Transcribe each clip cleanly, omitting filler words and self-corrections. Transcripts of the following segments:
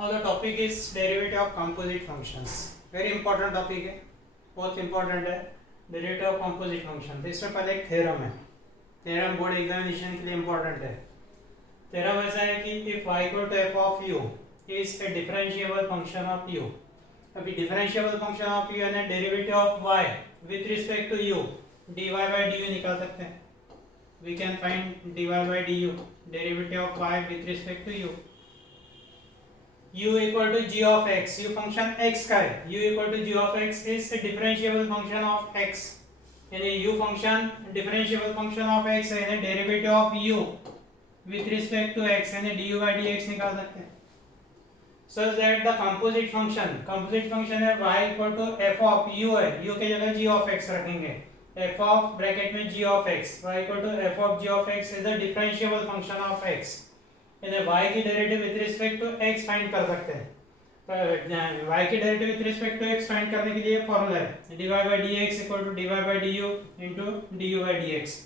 Now the topic is derivative of composite functions. Very important topic है, बहुत important है derivative of composite function. तो इसमें पहले एक थ्योरम है. थ्योरम बोर्ड एग्जामिनेशन के लिए important है. थ्योरम ऐसा है कि if y equal to f of u is a differentiable function of u. अभी differentiable function of u यानी derivative of y with respect to u dy by du निकाल सकते हैं. We can find dy by du derivative of y with respect to u. u equal to g of x. u function x का है. u equal to g of x is a differentiable function of x. यानी u function differentiable function of x है. यानी derivative of u with respect to x यानी du by dx निकाल सकते हैं. Such that the composite function है y equal to f of u है. u के जगह g of x रखेंगे. f of bracket में g of x. y equal to f of g of x is a differentiable function of x. यानी y की derivative with respect to x find कर सकते हैं. तो y की derivative with respect to x find करने के लिए फॉर्मूला है dy by dx equal to dy by du into du by dx.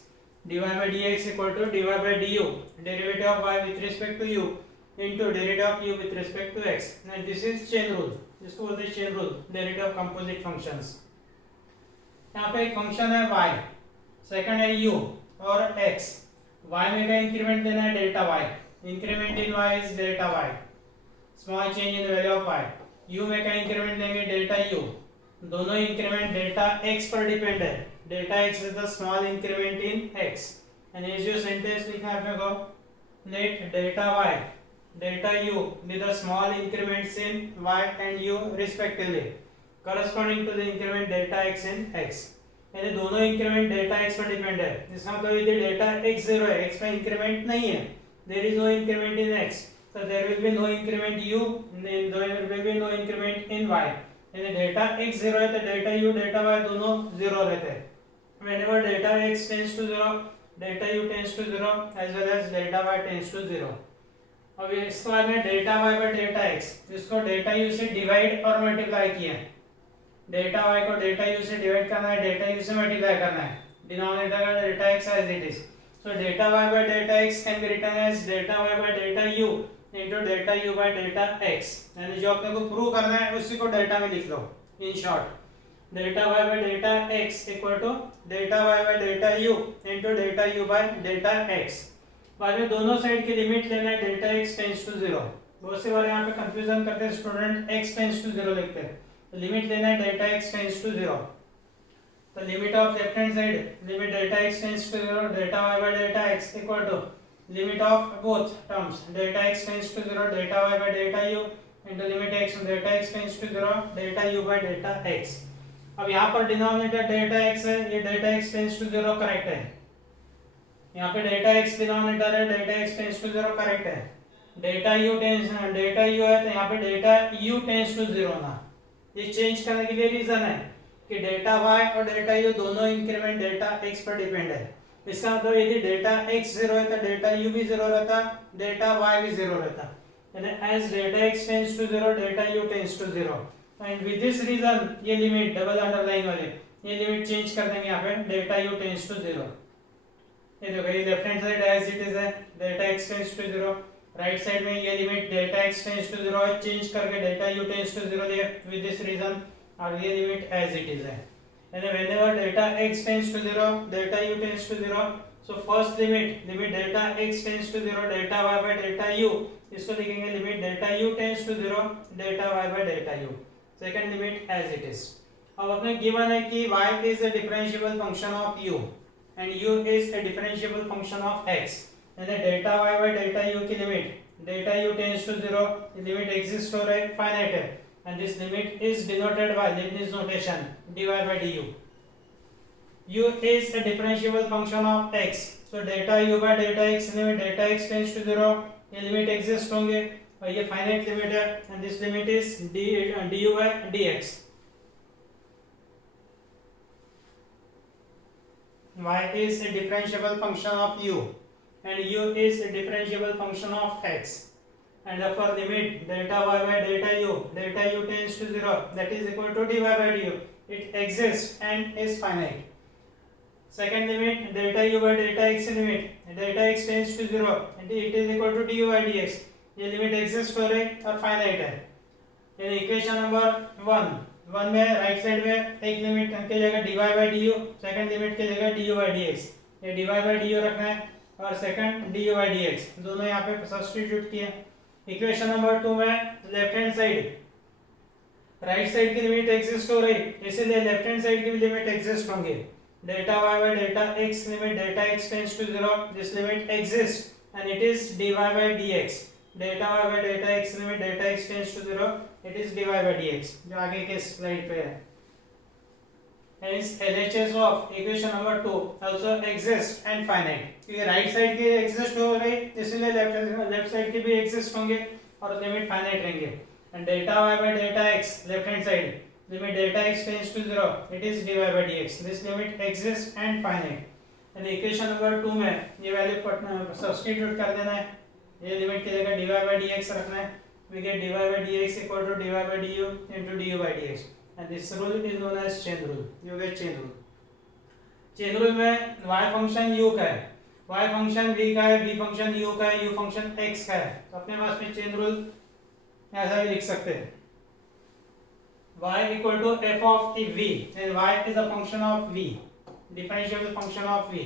dy by dx equal to dy by du derivative of y with respect to u into derivative of u with respect to x. And this is chain rule. इसको बोलते हैं chain rule, derivative of composite functions. यहाँ पे एक function है y, second है u और x. y में का इंक्रीमेंट देना है delta y. Increment in y is delta y. Small change in the value of y. u में का इंक्रीमेंट देंगे डेल्टा u. दोनों इंक्रीमेंट डेल्टा x पर डिपेंड है. Delta x is the small increment in x. And as your sentence लिखना है अपने को, let delta y, delta u be the small increments in y and u respectively, corresponding to the increment delta x in x. यानी दोनों increment delta x पर depend है. इसका मतलब यदि डेल्टा x 0 है, x में इंक्रीमेंट नहीं है, there is no increment in x, so there will be no increment u, then there will be no increment in y. यानी डेल्टा x 0 है तो डेल्टा u डेल्टा y दोनों 0 रहते हैं. Whenever delta x tends to 0, delta u tends to 0 as well as delta y tends to 0. अब इसके बाद में delta y by delta x, इसको डेल्टा u से डिवाइड और मल्टीप्लाई किया. डेल्टा y को डेल्टा u से डिवाइड करना है, डेल्टा u से मल्टीप्लाई करना है. डिनोमिनेटर का delta x as it is. So delta y by delta x can be written as delta y by delta u into delta u by delta x. यानी जो अपने को प्रूव करना है उसी को डेल्टा में लिख लो. In short, delta y by delta x equal to delta y by delta u into delta u by delta x. बाद में दोनों साइड की लिमिट लेना है delta x tends to 0. बहुत से बार यहाँ पे कंफ्यूजन करते हैं स्टूडेंट, x tends to 0 लिखते हैं. तो लिमिट लेना है delta x tends to 0. The limit of left hand side, limit delta x tends to 0, delta y by delta x equal to limit of both terms, delta x tends to 0, delta y by delta u into limit x, delta x tends to 0, delta u by delta x. अब यहाँ पर denominator delta x है, ये delta x tends to 0 correct है. यहाँ पे delta x denominator है, delta x tends to 0 correct है. डेल्टा u है तो यहाँ पे डेल्टा u tends to 0 ना. ये चेंज करने के लिए रीजन है कि डेल्टा y और डेल्टा u दोनों इंक्रीमेंट डेल्टा x पर डिपेंड है. इसका मतलब यदि डेल्टा x 0 है तो डेल्टा u भी 0 रहता, डेल्टा y भी 0 रहता. यानी as delta x tends to 0, delta u tends to 0. And with this reason ये लिमिट डबल अंडरलाइन वाले ये लिमिट चेंज कर देंगे यहाँ पे डेल्टा u tends to 0. ये देखो ये left hand side as it is है, delta x tends to 0. Right side में ये limit delta x tends to 0 है, चेंज करके डेल्टा u tends to 0 दिया. विद दिस रीजन और ये लिमिट एज इट इज है. यानी whenever delta x tends to 0, delta u tends to 0. So first limit delta x tends to 0, delta y by delta u, इसको लिखेंगे limit delta u tends to 0, delta y by delta u. Second limit as it is. अब अपने given है कि y is a differentiable function of u and u is a differentiable function of x. यानी delta y by delta u की limit delta u tends to 0, limit exist हो रहा है, finite है. And this limit is denoted by Leibniz notation dy by du. U is a differentiable function of x. So delta u by delta x limit delta x tends to 0. ये limit exist होंगे और ये finite limit है. And this limit is du by dx. Y is a differentiable function of u and u is a differentiable function of x. And therefore limit delta y by delta u tends to 0, that is equal to dy by du. It exists and is finite. Second limit delta u by delta x limit delta x tends to 0 and it is equal to du by dx. ये limit exist हो रही और finite है। In equation number 1 में right side में एक limit की जगह dy by du, second limit की जगह du by dx, ये dy by du रखना है और सेकंड du by dx दोनों यहाँ पे सब्स्टिट्यूट किए। इक्वेशन नंबर 2 में left hand side right side की लिमिट एग्जिस्ट हो रही, इसीलिए लेफ्ट हैंड साइड की भी लिमिट एग्जिस्ट होंगे। Delta y by delta x limit delta x tends to 0, this limit exist and it is dy by dx। Delta y by delta x limit delta x tends to 0, it is dy by dx, जो आगे के slide पे है। Hence LHS of equation number 2 also exists and finite, क्योंकि right side की exist हो रही इसलिए लेफ्ट साइड की भी एग्जिस्ट होंगे और लिमिट फाइनाइट रहेंगे। And delta y by delta x left hand side limit delta x tends to 0, it is dy by dx, this limit exists and finite। and equation number 2 में ये value substitute कर देना है, ये limit की जगह dy by dx रखना है, we get dy by dx equal to dy by du into du by dx, and this rule is known as chain rule। you get chain rule। chain rule में y function u का है, y function v का है, v function u का है, u function x का है, तो अपने पास में chain rule ऐसा भी लिख सकते हैं, y equal to f of v, and y is a function of v, differentiable function of v,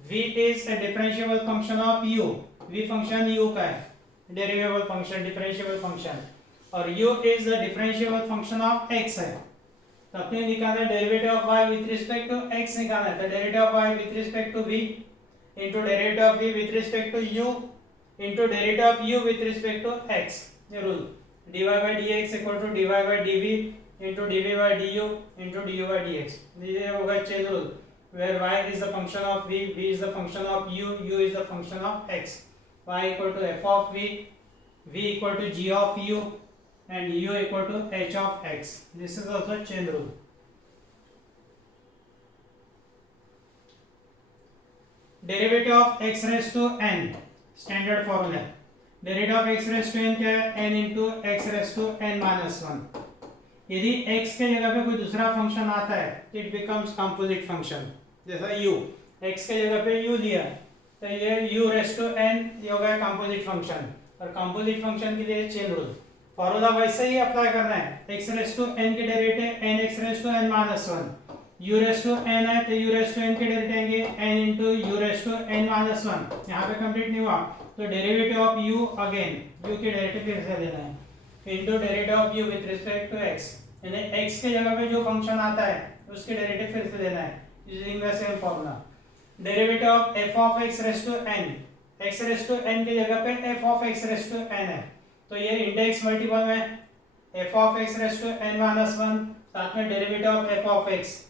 v is a differentiable function of u, v function u का है, derivable function, differentiable function, और u is the differentiable function of x है। तो अपने निकालना है derivative of y with respect to x निकालना है, तो derivative of y with respect to v into derivative of v with respect to u into derivative of u with respect to x, ये rule dy by dx equal to dy by dv into dv by du into du by dx, ये होगा chain rule where y is the function of v, v is the function of u, u is the function of x, y equal to f of v, v equal to g of u and u equal to h of x, this is also chain rule। Derivative of x raised to n standard formula, derivative of x raised to n क्या है, n into x raised to n minus 1। यदि x के जगह पे कोई दूसरा function आता है तो इट बिकम्स कंपोजिट फंक्शन, जैसा u, x के जगह पे u लिया तो ये u raised to n ये होगा कंपोजिट फंक्शन, और कंपोजिट फंक्शन के लिए चेन रूल फॉर्मूला वैसे ही अप्लाई करना है, x raised to n के derivative n x raised to n minus 1, u raised to n है तो u raised to n के डेरिवेटिव आएंगे n into u raised to n minus 1, यहाँ पे कंप्लीट नहीं हुआ तो derivative of u again u के डेरिवेटिव फिर से लेना है into derivative of u with respect to x, यानी x के जगह पे जो फंक्शन आता है उसके डेरिवेटिव फिर से लेना है using the same formula. Derivative of f of x raised to n, x raised to n की जगह पे f of x raised to n है तो ये इंडेक्स मल्टीपल में f of x raised to n minus 1 साथ में derivative of f of x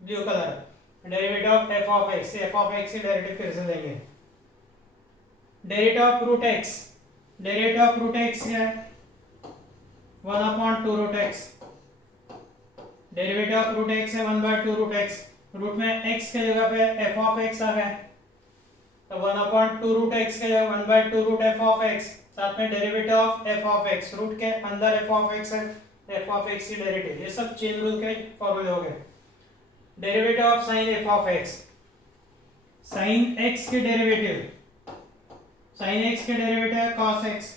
blue colour, derivative of f of x, f of x की डेरिवेटिव फिर से लेंगे। Derivative of root x, derivative of root x क्या है, 1/2 root x, derivative of root x है 1/2 root x, root में x के जगह पे f of x आ गया तो 1/2 रूट x के जगह 1/2 रूट f of x, साथ में derivative of f of x, root के अंदर f of x है, f of x की डेरिवेटिव, ये सब चेन रूल के फॉर्मूले हो गए। Derivative of sin f of x, sin x के डेरिवेटिव, sin x के डेरिवेटिव है cos x,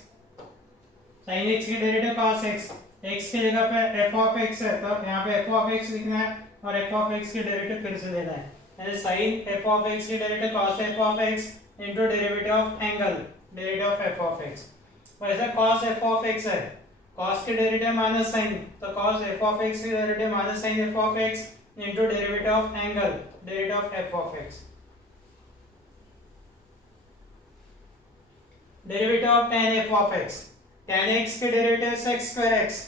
sin x के डेरिवेटिव cos x, x की जगह पे f of x है तो यहाँ पे f of x लिखना है और f of x की डेरिवेटिव फिर से लेना है, यानी sin f of x की derivative cos f of x into derivative of angle, derivative of f of x, वैसे cos f of x है, cos की डेरिवेटिव माइनस sin तो cos f of x की derivative minus sin f of x into derivative of angle, derivative of f of x। Derivative of tan f of x, tan x के derivative sec square x,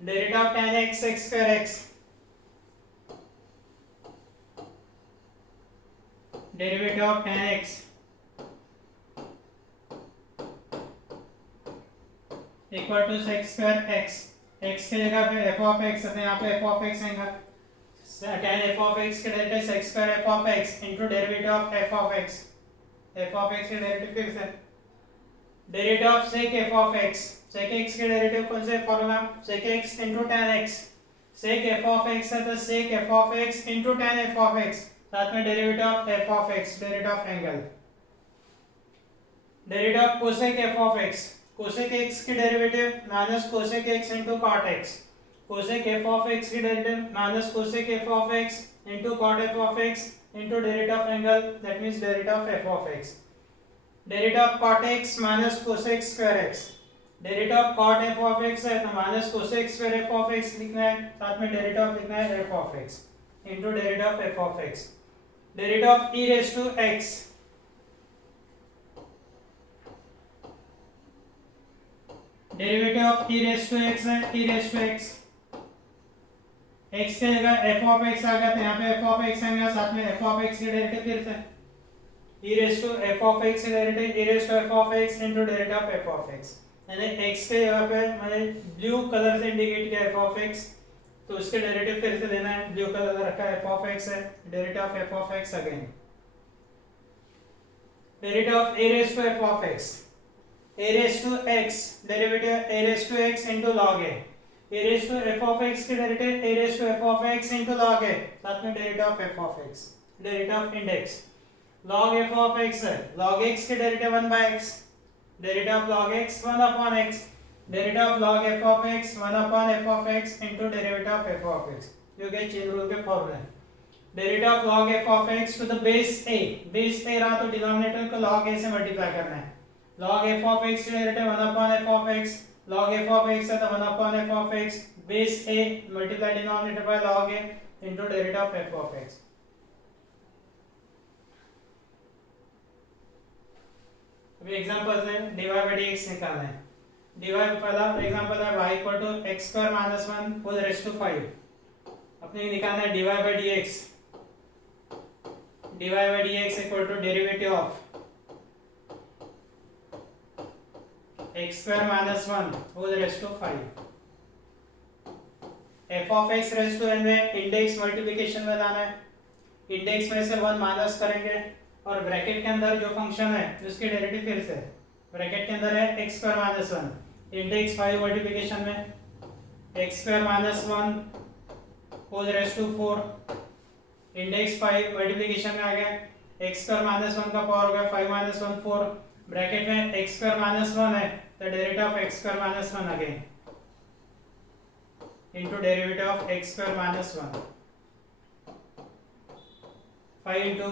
derivative of tan x sec square x, derivative of tan x equal to sec square x, x की जगह पे f of x है यहाँ पे f of x आएगा, tan f of x के derivative sec square f of x into derivative of f of x, f of x के derivative फिर से derivative of sec f of x, sec x के derivative कौन से formula, sec x into tan x, sec f of x है तो sec f of x into tan f of x, साथ में derivative of f of x, derivative of angle. Derivative of cosec f of x, cosec x की derivative minus cosec x into cot x, cosec f of x की derivative minus cosec f of x into cot f of x into derivative of angle, that means derivative of f of x, derivative of cot x minus cosec square x, derivative of cot f of x है तो minus cosec square f of x लिखना है, साथ में derivative of लिखना है f of x into derivative of f of x, derivative of e raise to x, derivative of e raise to x है, e raise to x, x के जगह F of x आ गया तो यहाँ पे F of x आएगा, साथ में एफ ऑफ एक्स की डेरिवेटिव फिर से e raise to f of x की derivative e raise to f of x into derivative of f of x, यानी x के जगह पे मैंने ब्लू कलर से इंडिकेट किया f ऑफ x, तो उसके डेरिवेटिव फिर से लेना है, ब्लू कलर रखा है f ऑफ x है, derivative of f of x again, derivative of a raise to f of x, a raise to x derivative a raise to x into log a raise to f of x की derivative a raise to f of x into log a, साथ में derivative of f of x, derivative of index log f of x है, log x की derivative 1 by x, derivative of log x 1 upon x, derivative of log f of x 1 upon f of x into derivative of f of x, जो कि chain rule के formula है, derivative of log f of x to the base a, base a रहा तो denominator को log a से multiply करना है, log f of x की derivative 1 upon f of x, log f of x है तो 1 upon f of x, base a multiply denominator by log a into derivative of f of x। अभी examples हैं, dy by dx निकालना है, dy पहला example है y equal to x square minus 1 whole raise to 5, अपने निकालना है dy by dx, dy by dx equal to derivative of x square minus 1 whole raise to 5, f of x raise to n में index multiplication में लाना है, index में से 1 minus करेंगे और ब्रैकेट के अंदर जो फंक्शन है उसके डेरिवेटिव फिर से ब्रैकेट के अंदर है x square minus 1, index 5 multiplication में x square minus 1 whole raise to 4, index 5 multiplication में आ गया, x स्क्वायर माइनस 1 का पावर हो गया 5 माइनस 1 4, ब्रैकेट में x स्क्वायर माइनस 1 है तो derivative of x square minus 1 again into derivative of x square minus 1, 5 into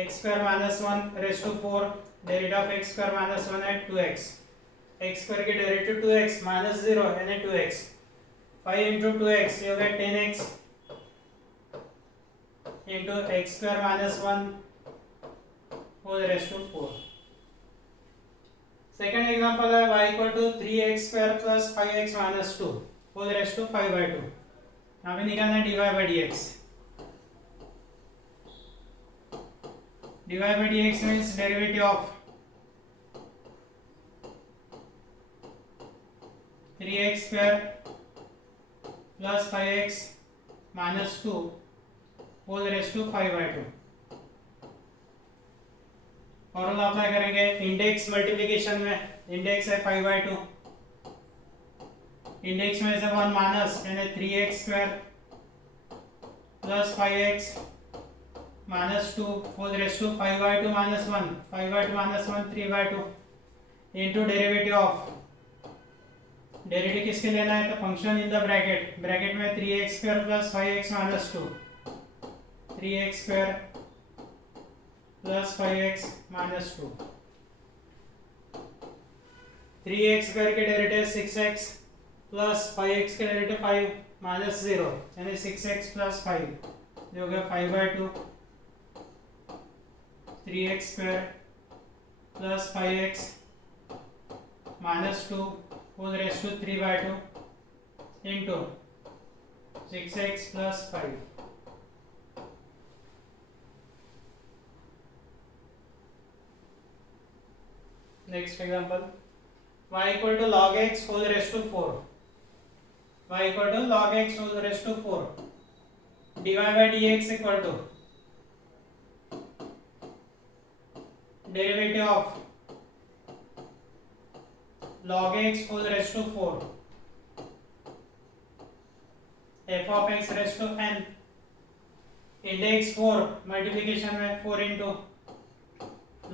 x square minus 1 raise to 4, derivative of x square minus 1 है 2x, x square की derivative 2x minus 0 यानी 2x, 5 into 2x ये हो गया 10x into x square minus 1 whole raise to 4। Second example है y equal to 3x square plus 5x minus 2 whole raise to 5/2, यहाँ पे निकालना है dy by dx, dy by dx means derivative of 3x square plus 5x minus 2 whole raised to 5/2, formula apply करेंगे, index multiplication में index है 5/2, index में से 1 minus यानी 3x square plus 5x minus 2 whole raise to 5/2 minus 1, 5/2 minus 1 3/2 into derivative of, derivative किसके लेना है तो function in the bracket, bracket में 3x square plus 5x minus 2, 3x square plus 5x minus 2, 3x square के derivative 6x plus 5x के derivative 5 minus 0 यानी 6x plus 5 जो हो गया 5/2, 3x square plus 5x minus 2 whole raise to 3/2 into 6x plus 5, next example y equal to log x whole raise to 4, y equal to log x whole raise to 4, dy by dx equal to derivative of log x whole raised to 4, f of x raised to n, index 4 multiplication में 4 into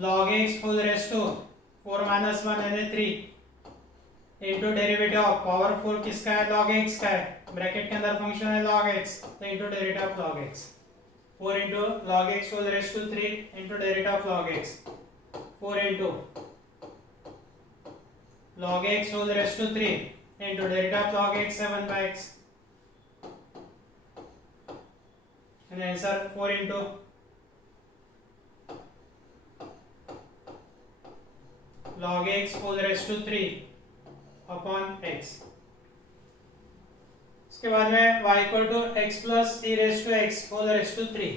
log x whole raised to 4 minus 1 यानी 3 into derivative of power 4 किसका है log x का है, bracket के अंदर function है log x, तो into derivative of log x 4 into log x whole raised to 3 into derivative of log x 4 into log x whole raised to 3 into derivative of log x 7 by x and answer 4 into log x whole raised to 3 upon x. इसके बाद में y equal to x plus e raised to x whole raised to 3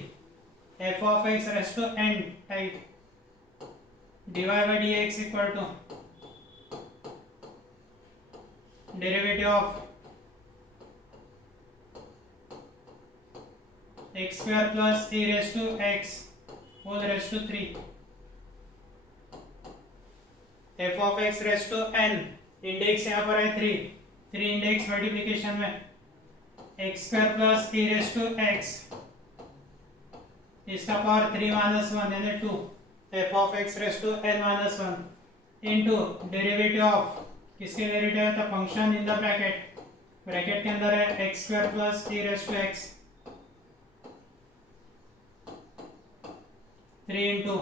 f of x raised to n type dy by dx equal to derivative of x square plus e raised to x whole raised to 3 f of x raised to n index यहाँ पर है 3 index multiplication में x square plus e raised to x इसका power 3 minus 1 यानी 2 f of x raised to n minus 1 into derivative of किसके derivative है, तो function in the bracket के अंदर है x square plus e raised to x 3 into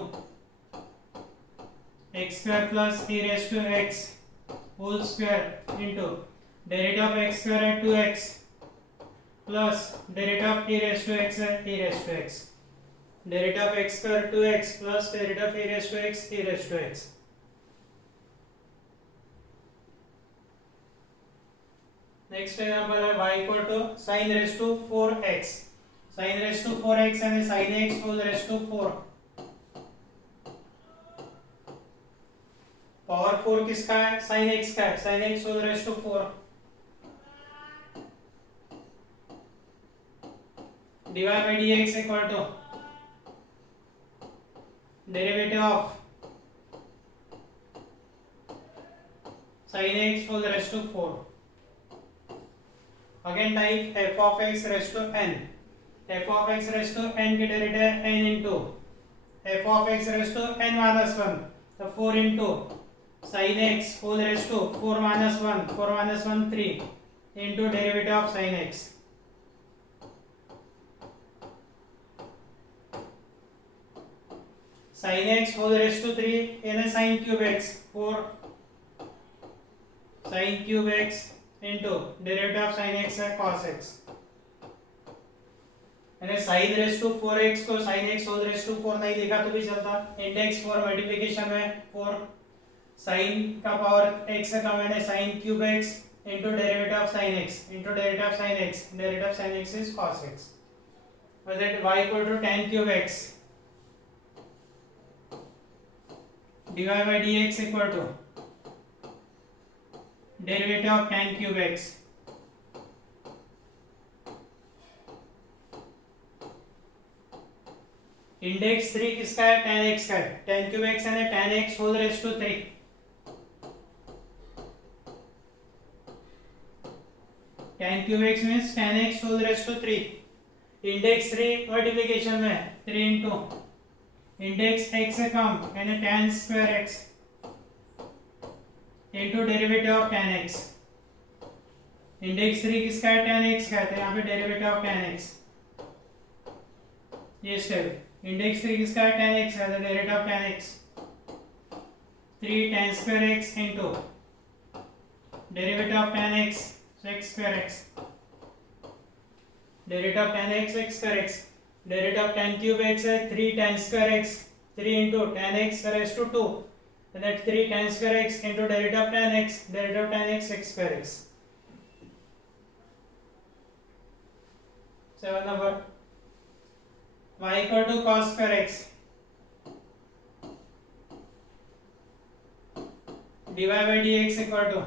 x square plus e raised to x whole square into derivative of x square है 2x plus derivative of e raised to x है e raised to x derivative of x square 2x plus derivative of e raised to x e raised to x. Next example है y equal to sin raised to 4x sin raised to 4x यानी sin x whole raised to 4 power 4 किसका है, sin x का है, sin x whole raised to 4 dy by dx equal to derivative of sin x whole raised to 4 again type f of x raised to n f of x raised to n की derivative है n into f of x raised to n minus 1 तो 4 into sin x whole raised to 4 minus 1 3 into derivative of sin x sin x whole raised to 3 यानी sin cube x 4 sin cube x into derivative of sin x है cos x यानी sin raised to 4x को sin x whole raised to 4 नहीं लिखा तो भी चलता, index 4 multiplication में 4 sin का पावर x से कम है sin cube x into derivative of sin x into derivative of sin x derivative of sin x is cos x was that y equal to tan cube x dy by dx equal to derivative of tan cube x index 3 किसका है, tan x का है, tan cube x यानी tan x whole raised to 3 tan cube x means tan x whole raised to 3 index 3 multiplication में 3 into index x से कम यानी tan square x into derivative of tan x index 3 किसका है, tan x का है, तो यहाँ पे डेरिवेटिव ऑफ tan x ये स्टेप इंडेक्स 3 किसका है, tan x का है, तो derivative of tan x 3 tan square x into derivative of tan x x square x derivative of tan x x square x derivative of tan cube x है 3 tan square x 3 into tan x raised to 2 and that 3 tan square x into derivative of tan x derivative of tan x x square x. 7 number y equal to cos square x dy by dx equal to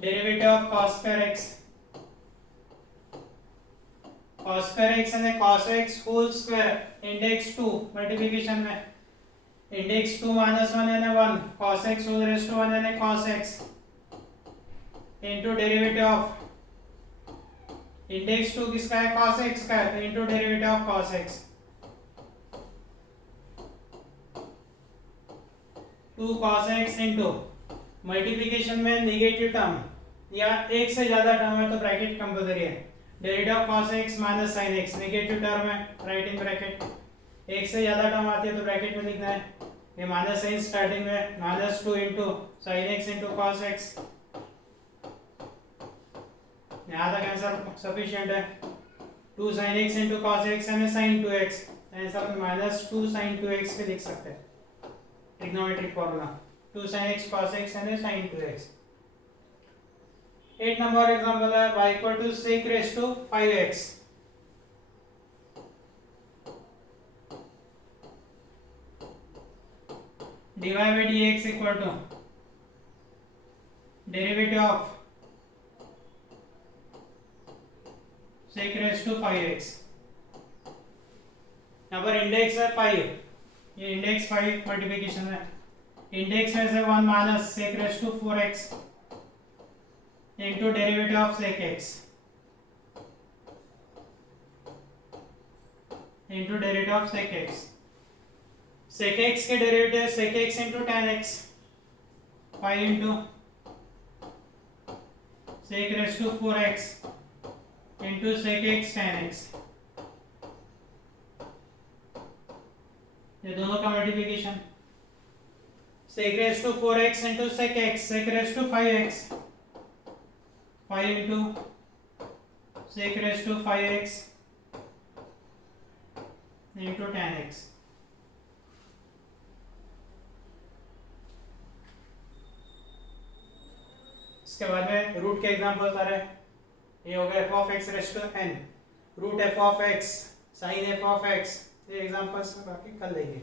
derivative of cos square x cos square x and cos x whole square index 2 multiplication में index 2 minus 1 and 1 cos x whole raised to 1 and cos x into derivative of index 2 किसका है, cos x का है, तो into derivative of cos x 2 cos x into multiplication में negative term या एक से ज्यादा टर्म है तो ब्रैकेट कंपलसरी है। Derivative of cos x minus sin x negative term है, राइट इन ब्रैकेट। एक से ज्यादा टर्म आती है तो ब्रैकेट में लिखना है। ये माइनस साइन स्टार्टिंग में -2 into sin x into cos x। यहाँ तक आंसर सफिशिएंट है। 2 sin x into cos x यानी sin 2x, answer -2 sin 2x पे लिख सकते हैं। Trigonometric formula 2 sin x cos x यानी sin 2x। 8 नंबर एग्जांपल है y equal to sec raised to 5x। dy by dx equal to derivative of sec raised to 5x। यहाँ पर index है 5, ये इंडेक्स 5 मल्टीप्लिकेशन है। Index में से 1 minus sec raised to 4x into derivative of sec x into derivative of sec x। sec x के derivative sec x into tan x, 5 into sec raised to 4x into sec x tan x। ये दोनों का multiplication sec raised to 4x into sec x, sec raised to 5x, 5 into sec raised to 5x into tan x। इसके बाद में root के example आ रहे हैं। ये हो गया f of x raised to n, root f of x, sin f of x। ये एग्जांपल्स बाकी कर लेंगे।